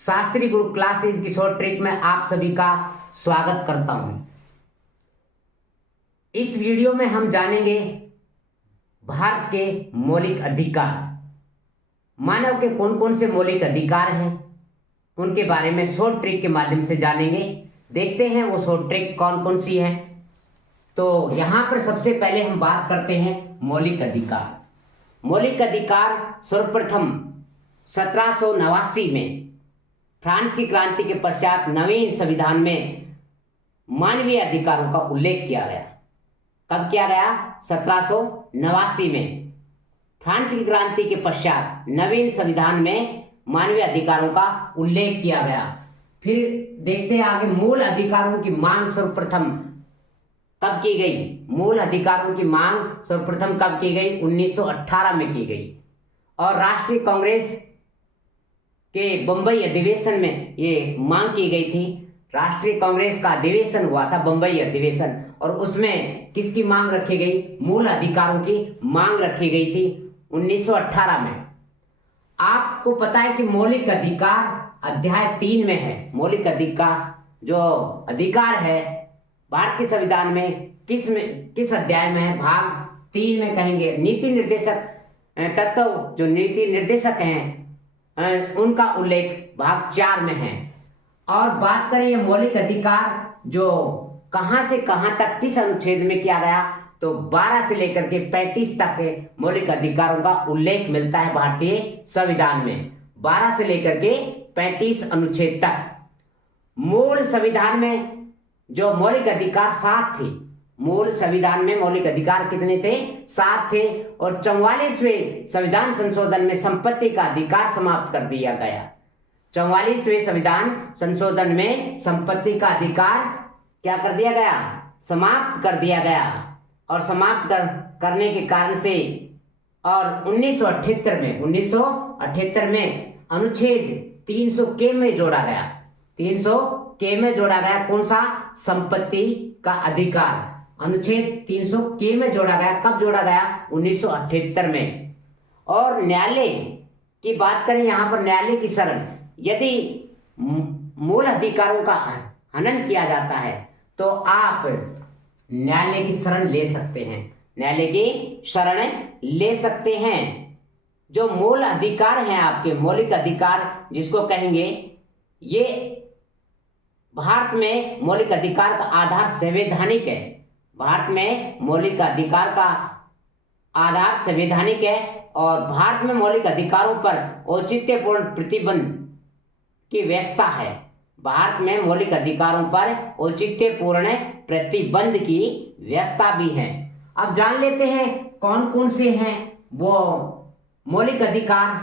शास्त्री गुरु classes की short trick में आप सभी का स्वागत करता हूं। इस वीडियो में हम जानेंगे भारत के मौलिक अधिकार। मानव के कौन कौन से मौलिक अधिकार हैं उनके बारे में शॉर्ट ट्रिक के माध्यम से जानेंगे। देखते हैं वो शॉर्ट ट्रिक कौन कौन सी है। तो यहां पर सबसे पहले हम बात करते हैं मौलिक अधिकार। मौलिक अधिकार सर्वप्रथम 1789 में फ्रांस की क्रांति के पश्चात नवीन संविधान में मानवीय अधिकारों का उल्लेख किया गया। कब किया गया? 1789 में फ्रांस की क्रांति के पश्चात नवीन संविधान में मानवीय अधिकारों का उल्लेख किया गया। फिर देखते हैं आगे, मूल अधिकारों की मांग सर्वप्रथम कब की गई? मूल अधिकारों की मांग सर्वप्रथम कब की गई? 1918 में की गई। और राष्ट्रीय कांग्रेस के बंबई अधिवेशन में ये मांग की गई थी। राष्ट्रीय कांग्रेस का अधिवेशन हुआ था, बंबई अधिवेशन, और उसमें किसकी मांग रखी गई? मूल अधिकारों की मांग रखी गई थी 1918 में। आपको पता है कि मौलिक अधिकार अध्याय 3 में है। मौलिक अधिकार जो अधिकार है भारत के संविधान में किस अध्याय में है? भाग 3 में कहेंगे। नीति निर्देशक तत्व जो नीति निर्देशक हैं उनका उल्लेख भाग 4 में है। और बात करें ये मौलिक अधिकार जो कहां से कहां तक किस अनुच्छेद में किया गया, तो 12 से लेकर के 35 तक के मौलिक अधिकारों का उल्लेख मिलता है भारतीय संविधान में। 12 से लेकर के 35 अनुच्छेद तक। मूल संविधान में जो मौलिक अधिकार 7 थे। मूल संविधान में मौलिक अधिकार कितने थे? 7 थे। और 44वें संविधान संशोधन में संपत्ति का अधिकार समाप्त कर दिया गया। 44वें संविधान संशोधन में संपत्ति का अधिकार क्या कर दिया गया? समाप्त कर दिया गया। और समाप्त करने के कारण से और 1978 में अनुच्छेद 300 के में जोड़ा गया। 300 के में जोड़ा गया। कौन सा? संपत्ति का अधिकार। अनुच्छेद 300 के में जोड़ा गया। कब जोड़ा गया? 1978 में। और न्यायालय की बात करें, यहां पर न्यायालय की शरण, यदि मूल अधिकारों का हनन किया जाता है तो आप न्यायालय की शरण ले सकते हैं। न्यायालय की शरण ले सकते हैं। जो मूल अधिकार हैं आपके, मौलिक अधिकार जिसको कहेंगे, ये भारत में मौलिक अधिकार का आधार संवैधानिक है। भारत में मौलिक अधिकार का आधार संवैधानिक है। और भारत में मौलिक अधिकारों पर औचित्यपूर्ण प्रतिबंध की व्यवस्था है। भारत में मौलिक अधिकारों पर औचित्यपूर्ण प्रतिबंध की व्यवस्था भी है। अब जान लेते हैं कौन कौन से हैं वो मौलिक अधिकार।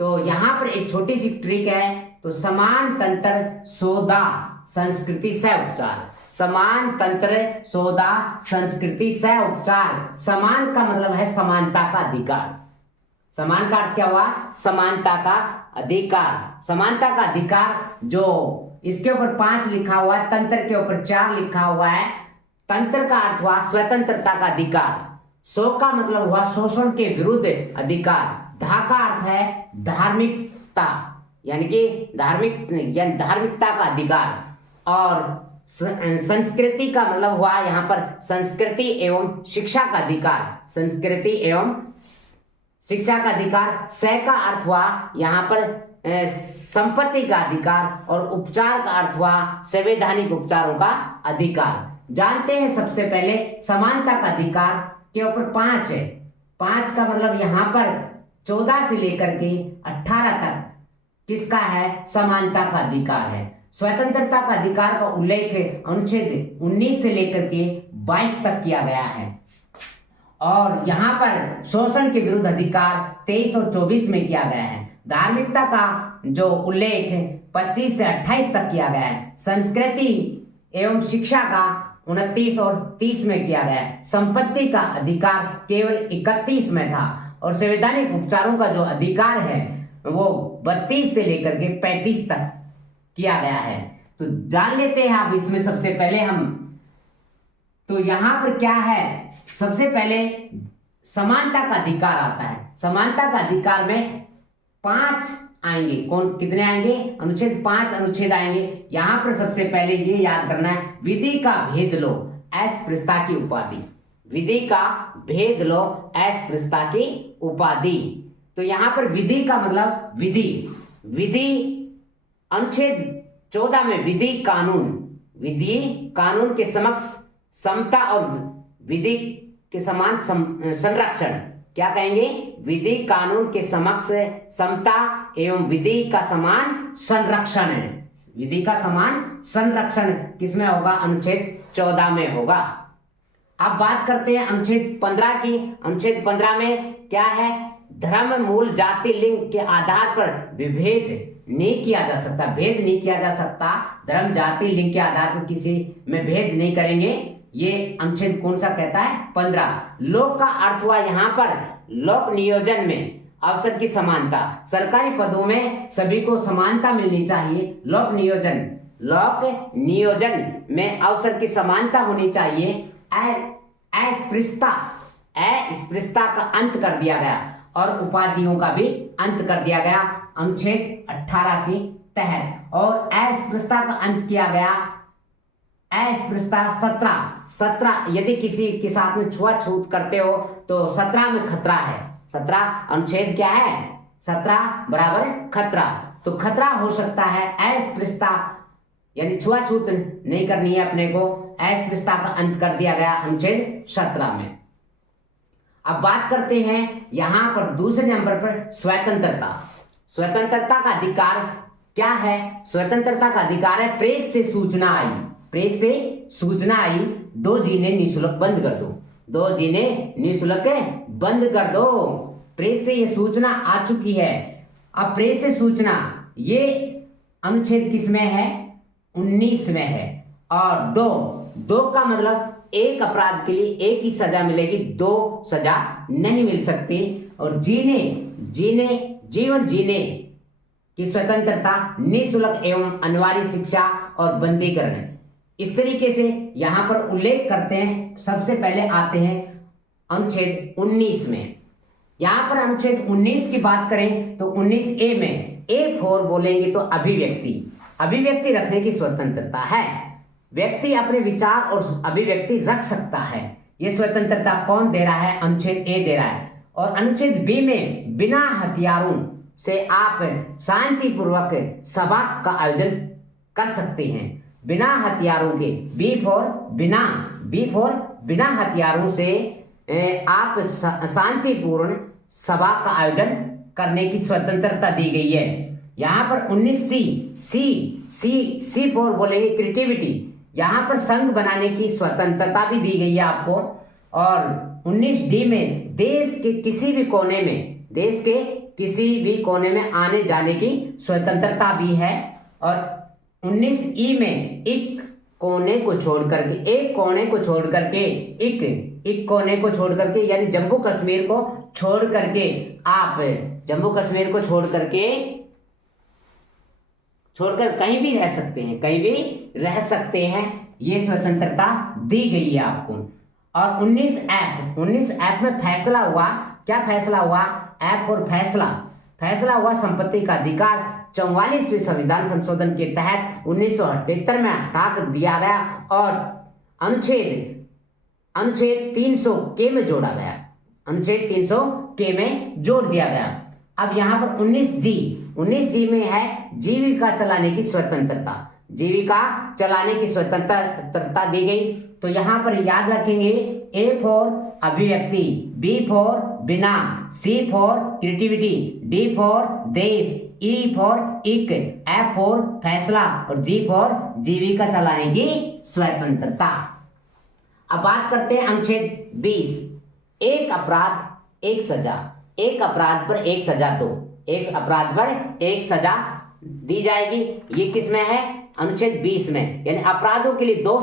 तो यहां पर एक छोटी सी ट्रिक है। तो समान तंत्र सौदा संस्कृति से उपचार। समान तंत्र सौदा संस्कृति से उपचार। समान का मतलब है समानता का अधिकार। समान का अर्थ क्या हुआ? समानता का अधिकार। समानता का अधिकार जो इसके ऊपर 5 लिखा हुआ है, तंत्र के ऊपर 4 लिखा हुआ है। तंत्र का अर्थ हुआ स्वतंत्रता का अधिकार। सो का मतलब हुआ शोषण के विरुद्ध अधिकार। धा का अर्थ है धार्मिकता, यानी कि धार्मिकता का अधिकार। और संस्कृति का मतलब हुआ यहाँ पर संस्कृति एवं शिक्षा का अधिकार। संस्कृति एवं शिक्षा का अधिकार। स का अर्थ हुआ यहाँ पर संपत्ति का अधिकार। और उपचार का अर्थ हुआ संवैधानिक उपचारों का अधिकार। जानते हैं सबसे पहले समानता का अधिकार के ऊपर 5 है। 5 का मतलब यहाँ पर 14 से लेकर के 18 तक किसका है? समानता का अधिकार है। स्वतंत्रता का अधिकार का उल्लेख अनुच्छेद 19 से लेकर के 22 तक किया गया है। और यहाँ पर शोषण के विरुद्ध अधिकार 23 और 24 में किया गया है। धार्मिकता का जो उल्लेख 25 से 28 तक किया गया है। संस्कृति एवं शिक्षा का 29 और 30 में किया गया है। संपत्ति का अधिकार केवल 31 में था। और संवैधानिक उपचारों का जो अधिकार है वो 32 से लेकर के 35 तक किया गया है। तो जान लेते हैं आप इसमें सबसे पहले हम। तो यहां पर क्या है? सबसे पहले समानता का अधिकार आता है। समानता का अधिकार में 5 आएंगे। कौन कितने आएंगे? अनुच्छेद 5 अनुच्छेद आएंगे। यहां पर सबसे पहले ये याद करना है, विधि का भेद लो अस्पृश्यता की उपाधि। विधि का भेद लो अस्पृश्यता की उपाधि। तो यहां पर विधि का मतलब विधि, विधि अनुच्छेद 14 में विधि कानून, विधि कानून के समक्ष समता और विधि के समान संरक्षण, क्या कहेंगे? विधि कानून के समक्ष समता एवं विधि का समान संरक्षण है। विधि का समान संरक्षण किसमें होगा? अनुच्छेद 14 में होगा। अब बात करते हैं अनुच्छेद 15 की। अनुच्छेद 15 में क्या है? धर्म, मूल, जाति, लिंग के आधार पर विभेद नहीं किया जा सकता, भेद नहीं किया जा सकता। धर्म, जाति, लिंग के आधार पर किसी में भेद नहीं करेंगे। ये अनुच्छेद कौन सा कहता है? 15। लोक का अर्थ हुआ यहाँ पर लोक नियोजन में अवसर की समानता। सरकारी पदों में सभी को समानता मिलनी चाहिए। लोक नियोजन, लोक नियोजन में अवसर की समानता होनी चाहिए। अस्पृश्यता, अस्पृश्यता का अंत कर दिया गया और उपाधियों का भी अंत कर दिया गया अनुच्छेद 18 के तहत। और अस्पृश्यता का अंत किया गया अस्पृश्यता 17 यदि किसी के साथ में छुआछूत करते हो तो 17 में खतरा है। 17 अनुच्छेद क्या है? 17 बराबर खतरा। तो खतरा हो सकता है। अस्पृश्यता यानी छुआछूत नहीं करनी है अपने को। अस्पृश्यता का अंत कर दिया गया अनुच्छेद 17 में। अब बात करते हैं यहां पर दूसरे नंबर पर स्वतंत्रता। स्वतंत्रता का अधिकार क्या है? स्वतंत्रता का अधिकार है प्रेस से सूचना आई, प्रेस से सूचना आई, 2 जीने निःशुल्क बंद कर दो, 2 जीने निःशुल्क बंद कर दो। प्रेस से ये सूचना आ चुकी है। अब प्रेस से सूचना ये अनुच्छेद किसमें है? 19 में है। और दो का मतलब एक अपराध के लिए एक ही सजा मिलेगी, 2 सजा नहीं मिल सकती। और जीवन जीने की स्वतंत्रता, निःशुल्क एवं अनिवार्य शिक्षा और बंदीकरण। इस तरीके से यहां पर उल्लेख करते हैं। सबसे पहले आते हैं अनुच्छेद 19 में। यहां पर अनुच्छेद 19 की बात करें तो 19A में A4 बोलेंगे तो अभिव्यक्ति, अभिव्यक्ति रखने की स्वतंत्रता है। व्यक्ति अपने विचार और अभिव्यक्ति रख सकता है। यह स्वतंत्रता कौन दे रहा है? अनुच्छेद A दे रहा है। और अनुच्छेद B में बिना हथियारों से आप शांतिपूर्वक सभा का आयोजन कर सकते हैं। बिना हथियारों के, B फॉर बिना हथियारों से आप शांतिपूर्ण सभा का आयोजन करने की स्वतंत्रता दी गई है। यहां पर 19C फॉर बोलेंगे क्रिएटिविटी। यहां पर संघ बनाने की स्वतंत्रता भी दी गई है आपको। और 19D में देश के किसी भी कोने में आने जाने की स्वतंत्रता भी है। और 19E में एक कोने को छोड़ करके यानी जम्मू कश्मीर को छोड़ करके आप छोड़कर कहीं भी रह सकते हैं, ये स्वतंत्रता दी गई है आपको। और 19F में फैसला हुआ। क्या फैसला हुआ? F और फैसला हुआ संपत्ति का अधिकार 44वें संविधान संशोधन के तहत 1978 में हटा दिया गया और अनुच्छेद 300K में जोड़ा गया। अनुच्छेद 300K में जोड़ दिया गया। अब यहाँ पर 19G में है जीविका चलाने की स्वतंत्रता। जीविका चलाने की स्वतंत्रता दी गई। तो यहाँ पर याद रखेंगे A फॉर अभिव्यक्ति, B फॉर बिना, C for creativity, D for देश, E फॉर इक, F फॉर फैसला और G फॉर जीविका चलाने की स्वतंत्रता। अब बात करते हैं अनुच्छेद 20। एक अपराध एक सजा, एक अपराध पर एक सजा दो, एक अपराध पर एक सजा दी जाएगी। ये किसमें है? अनुच्छेद 20 में। यानी अपराधों के लिए 2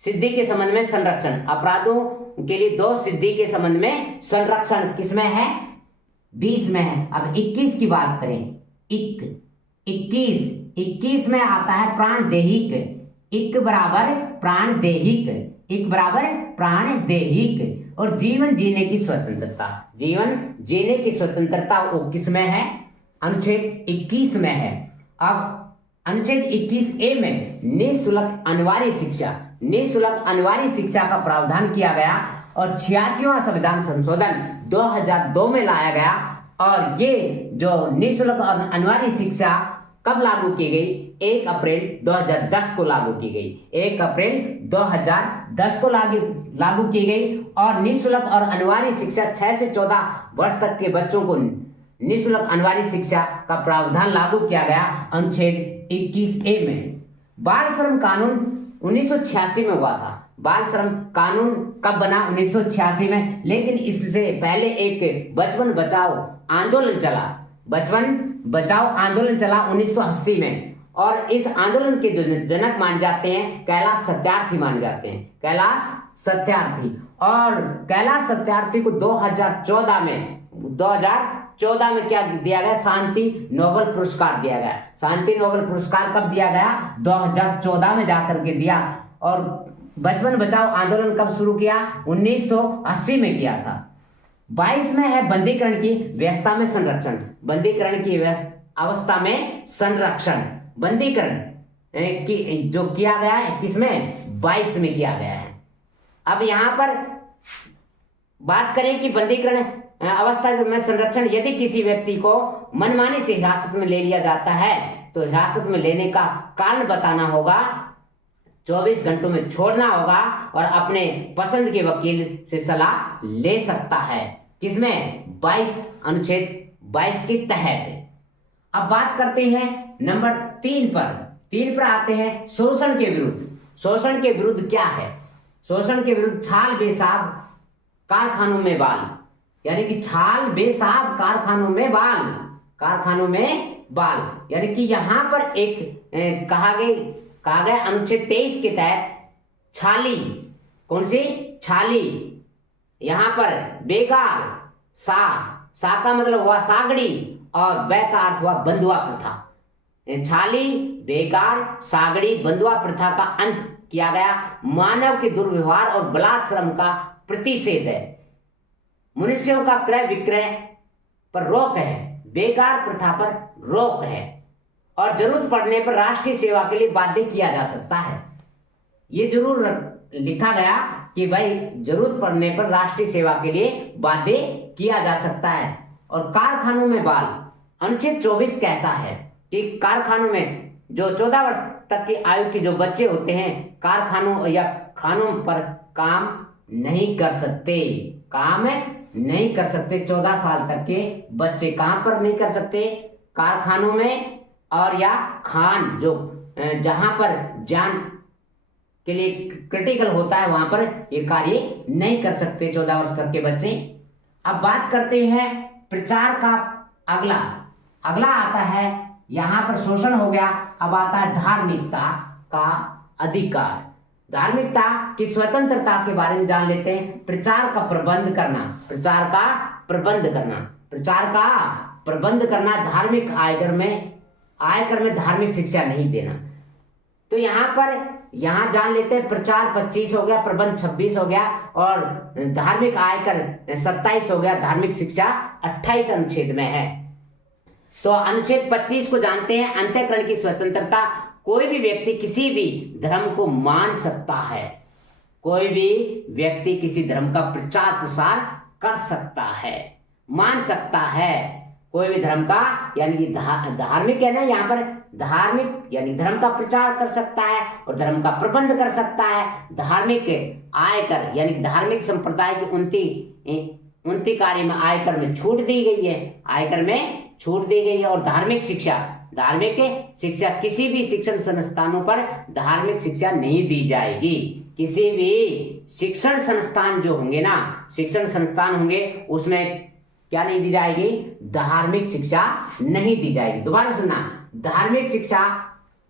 सिद्धि के संबंध में संरक्षण, अपराधों के लिए 2 सिद्धि के संबंध में संरक्षण किसमें है? 20 में है। अब 21 की बात करें। 21 में आता है प्राणदेहिक। इक बराबर प्राणदेहिक और जीवन जीने की स्वतंत्रता। जीवन जीने की स्वतंत्रता वो किसमें है? अनुच्छेद 21 में है। अब अनुच्छेद 21A में निःशुल्क अनिवार्य शिक्षा का प्रावधान किया गया और 86वां संविधान संशोधन 2002 में लाया गया। और ये जो निःशुल्क और अनिवार्य शिक्षा कब लागू की गई? 1 अप्रैल 2010 को लागू की गई। 1 अप्रैल 2010 को लागू की गई। और निःशुल्क और अनिवार्य शिक्षा 6 से 14 वर्ष तक के बच्चों को निःशुल्क अनिवार्य शिक्षा का प्रावधान लागू किया गया अनुच्छेद 21A में। बाल श्रम कानून 1986 में हुआ था। बाल श्रम कानून कब बना? 1986 में। लेकिन इससे पहले एक बचपन बचाओ आंदोलन चला। बचपन बचाओ आंदोलन चला 1980 में। और इस आंदोलन के जो जनक माने जाते हैं कैलाश सत्यार्थी माने जाते हैं। कैलाश सत्यार्थी। और कैलाश सत्यार्थी को 2014 में क्या दिया गया? शांति नोबेल पुरस्कार दिया गया। शांति नोबेल पुरस्कार कब दिया गया? 2014 में जाकर के दिया। और बचपन बचाओ आंदोलन कब शुरू किया? 1980 में किया था। 22 में है बंदीकरण की व्यवस्था में संरक्षण। बंदीकरण की अवस्था में संरक्षण। बंदीकरण की जो किया गया है किसमें? 22 में किया गया है। अब यहां पर बात करें कि बंदीकरण अवस्था में संरक्षण, यदि किसी व्यक्ति को मनमानी से हिरासत में ले लिया जाता है तो हिरासत में लेने का कारण बताना होगा, 24 घंटों में छोड़ना होगा और अपने पसंद के वकील से सलाह ले सकता है। किसमें? 22 अनुच्छेद 22 के तहत। अब बात करते हैं नंबर 3 पर। 3 पर आते हैं शोषण के विरुद्ध। शोषण के विरुद्ध क्या है? शोषण के विरुद्ध छाल बेसाब कारखानों में बाल, यानी कि छाल बेसाब कारखानों में बाल, यानी कि यहां पर एक कहा गया अनुच्छेद 23 के तहत छाली, कौन सी? छाली। यहां पर बेकार, सा का मतलब हुआ सागड़ी और बै का अर्थ हुआ बंधुआ प्रथा। छाली, बेकार, सागड़ी, बंधुआ प्रथा का अंत किया गया। मानव के दुर्व्यवहार और बलात् श्रम का प्रतिषेध है। मनुष्यों का क्रय विक्रय पर रोक है। बेकार प्रथा पर रोक है। और जरूरत पड़ने पर राष्ट्रीय सेवा के लिए बाध्य किया जा सकता है। ये जरूर लिखा गया कि भाई जरूरत पड़ने पर राष्ट्रीय सेवा के लिए बाध्य किया जा सकता है। और कारखानों में बाल, अनुच्छेद 24 कहता है कि कारखानों में जो 14 वर्ष तक की आयु के जो बच्चे होते हैं कारखानों या खानों पर काम नहीं कर सकते। 14 साल तक के बच्चे कहां पर नहीं कर सकते? कारखानों में और या खान जो जहां पर जान के लिए क्रिटिकल होता है वहां पर ये कार्य नहीं कर सकते 14 वर्ष तक के बच्चे। अब बात करते हैं प्रचार का। अगला आता है, यहां पर शोषण हो गया। अब आता है धार्मिकता का अधिकार। धार्मिकता की स्वतंत्रता के बारे में जान लेते हैं। प्रचार का प्रबंध करना, धार्मिक आयकर में धार्मिक शिक्षा नहीं देना। तो यहां जान लेते हैं प्रचार 25 हो गया, प्रबंध 26 हो गया और धार्मिक आयकर 27 हो गया। धार्मिक शिक्षा 28 अनुच्छेद में है। तो अनुच्छेद 25 को जानते हैं, अंतःकरण की स्वतंत्रता। कोई भी व्यक्ति किसी भी धर्म को मान सकता है। कोई भी व्यक्ति किसी धर्म का प्रचार प्रसार कर सकता है, मान सकता है। कोई भी धर्म का, यानी कि धार्मिक है ना, यहाँ पर धार्मिक यानी धर्म का प्रचार कर सकता है और धर्म का प्रबंध कर सकता है। धार्मिक आयकर यानी धार्मिक संप्रदाय की उन्नति कार्य में आयकर में छूट दी गई है। और धार्मिक शिक्षा किसी भी शिक्षण संस्थानों पर धार्मिक शिक्षा नहीं दी जाएगी। किसी भी शिक्षण संस्थान जो होंगे ना, शिक्षण संस्थान होंगे उसमें क्या नहीं दी जाएगी? धार्मिक शिक्षा नहीं दी जाएगी। दोबारा सुनना, धार्मिक शिक्षा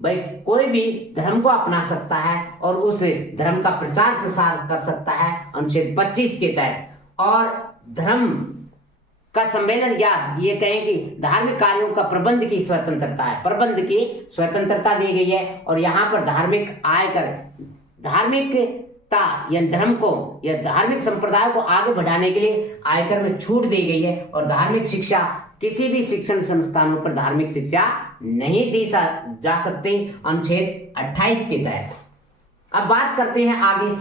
भाई कोई भी धर्म को अपना सकता है और उस धर्म का प्रचार प्रसार कर सकता है अनुच्छेद 25 के तहत। और धर्म का सम्मेलन या ये कहें कि धार्मिक कार्यों का प्रबंध की स्वतंत्रता दी गई है। और यहाँ पर धार्मिक या धर्म को या धार्मिक संप्रदाय को आगे बढ़ाने के लिए आयकर में छूट दी गई है और धार्मिक शिक्षा किसी भी शिक्षण संस्थानों पर धार्मिक शिक्षा नहीं दी जा सकती अनुच्छेद 28 के तहत। अब बात करते हैं आगे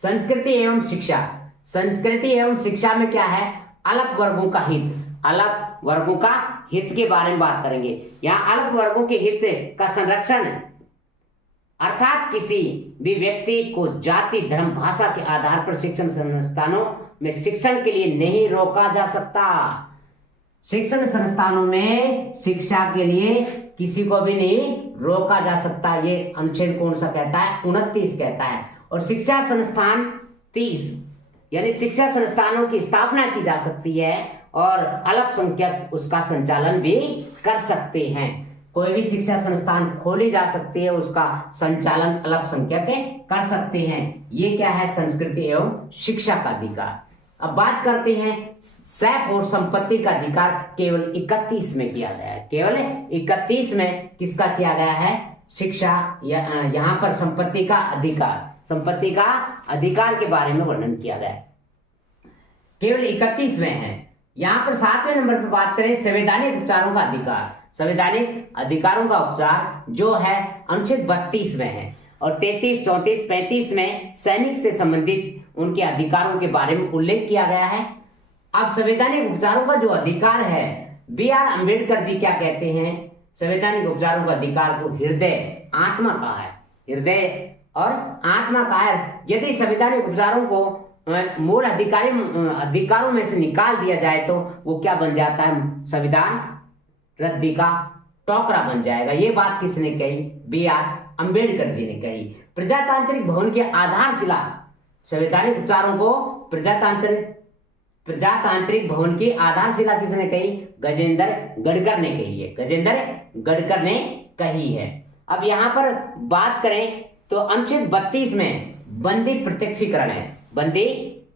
संस्कृति एवं शिक्षा। संस्कृति एवं शिक्षा में क्या है, अलग वर्गों का हित, अलग वर्गों का हित के बारे में बात करेंगे। यहाँ अलग वर्गों के हित का संरक्षण अर्थात किसी भी व्यक्ति को जाति धर्म भाषा के आधार पर शिक्षण संस्थानों में शिक्षण के लिए नहीं रोका जा सकता। शिक्षण संस्थानों में शिक्षा के लिए किसी को भी नहीं रोका जा सकता। ये अनुच्छेद कौन सा कहता है, 29 कहता है। और शिक्षा संस्थान 30 यानी शिक्षा संस्थानों की स्थापना की जा सकती है और अल्पसंख्यक उसका संचालन भी कर सकते हैं। कोई भी शिक्षा संस्थान खोली जा सकती है, उसका संचालन अल्पसंख्यक कर सकते हैं। ये क्या है, संस्कृति एवं शिक्षा का अधिकार। अब बात करते हैं सैफ और संपत्ति का अधिकार केवल 31 में किया गया है। केवल 31 में किसका किया गया है, शिक्षा यहाँ पर संपत्ति का अधिकार के बारे में वर्णन किया गया है, केवल 31 में है। यहाँ पर 7वें नंबर पर बात करें संवैधानिक उपचारों का अधिकार। संवैधानिक अधिकारों का उपचार जो है अनुच्छेद 32 में है और 33, 34, 35 में सैनिक से संबंधित उनके अधिकारों के बारे में उल्लेख किया गया है। अब संवैधानिक उपचारों का जो अधिकार है, B.R. अम्बेडकर जी क्या कहते हैं, संवैधानिक उपचारों का अधिकार को हृदय आत्मा का है, हृदय और आत्मा का है। यदि संवैधानिक उपचारों को मूल अधिकारों में से निकाल दिया जाए तो वो क्या बन जाता है, संविधान रद्दी का टोकरा बन जाएगा। ये बात किसने कही, B.R. अम्बेडकर जी ने कही। प्रजातांत्रिक भवन की आधारशिला, संवैधानिक उपचारों को प्रजातांत्रिक भवन की आधारशिला किसने कही, गजेंद्र गडकर ने कही है, गजेंद्र गडकर ने कही है। अब यहां पर बात करें तो अनुच्छेद 32 में बंदी प्रत्यक्षीकरण है, बंदी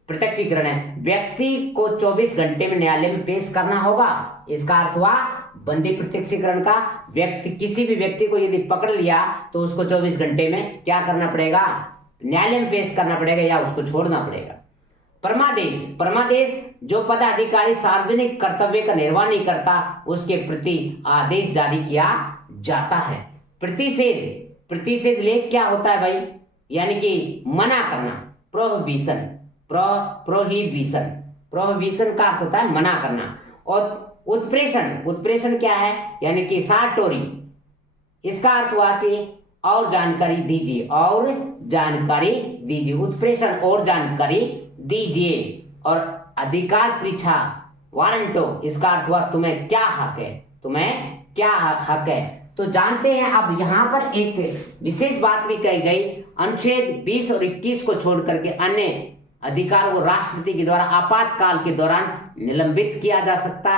प्रत्यक्षीकरण है। व्यक्ति को 24 घंटे में न्यायालय में पेश करना होगा। इसका अर्थ हुआ बंदी प्रत्यक्षीकरण का, व्यक्ति किसी भी व्यक्ति को यदि पकड़ लिया तो उसको 24 घंटे में क्या करना पड़ेगा, न्यायालय में पेश करना पड़ेगा या उसको छोड़ना पड़ेगा। परमादेश जो पदाधिकारी सार्वजनिक कर्तव्य का निर्वाह नहीं करता उसके प्रति आदेश जारी किया जाता है। प्रतिषेध लेख क्या होता है भाई, यानी कि मना करना, प्रोहिबिशन का अर्थ होता है मना करना। और उत्प्रेषण क्या है, यानी कि साटोरी, इसका अर्थ हुआ कि और जानकारी दीजिए, उत्प्रेषण और जानकारी दीजिए। और अधिकार परीक्षा वारंटो, इसका अर्थ हुआ तुम्हें क्या हक है, तो जानते हैं। अब यहाँ पर एक विशेष बात भी कही गई, अनुच्छेद 20 और 21 को छोड़ करके अन्य अधिकार को राष्ट्रपति के द्वारा आपातकाल के दौरान निलंबित किया जा सकता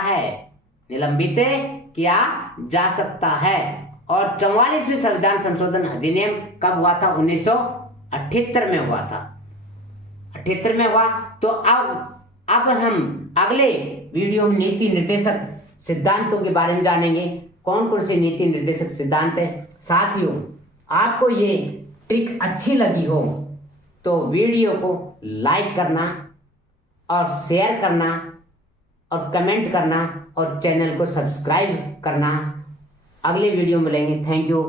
है। और 44वें संविधान संशोधन अधिनियम कब हुआ था, 1978 में हुआ था, 78 में हुआ। तो अब हम अगले वीडियो में नीति निर्देशक सिद्धांतों के बारे में जानेंगे, कौन कौन से नीति निर्देशक सिद्धांत है। साथियों, आपको ये ट्रिक अच्छी लगी हो तो वीडियो को लाइक करना और शेयर करना और कमेंट करना और चैनल को सब्सक्राइब करना। अगले वीडियो में मिलेंगे। Thank you.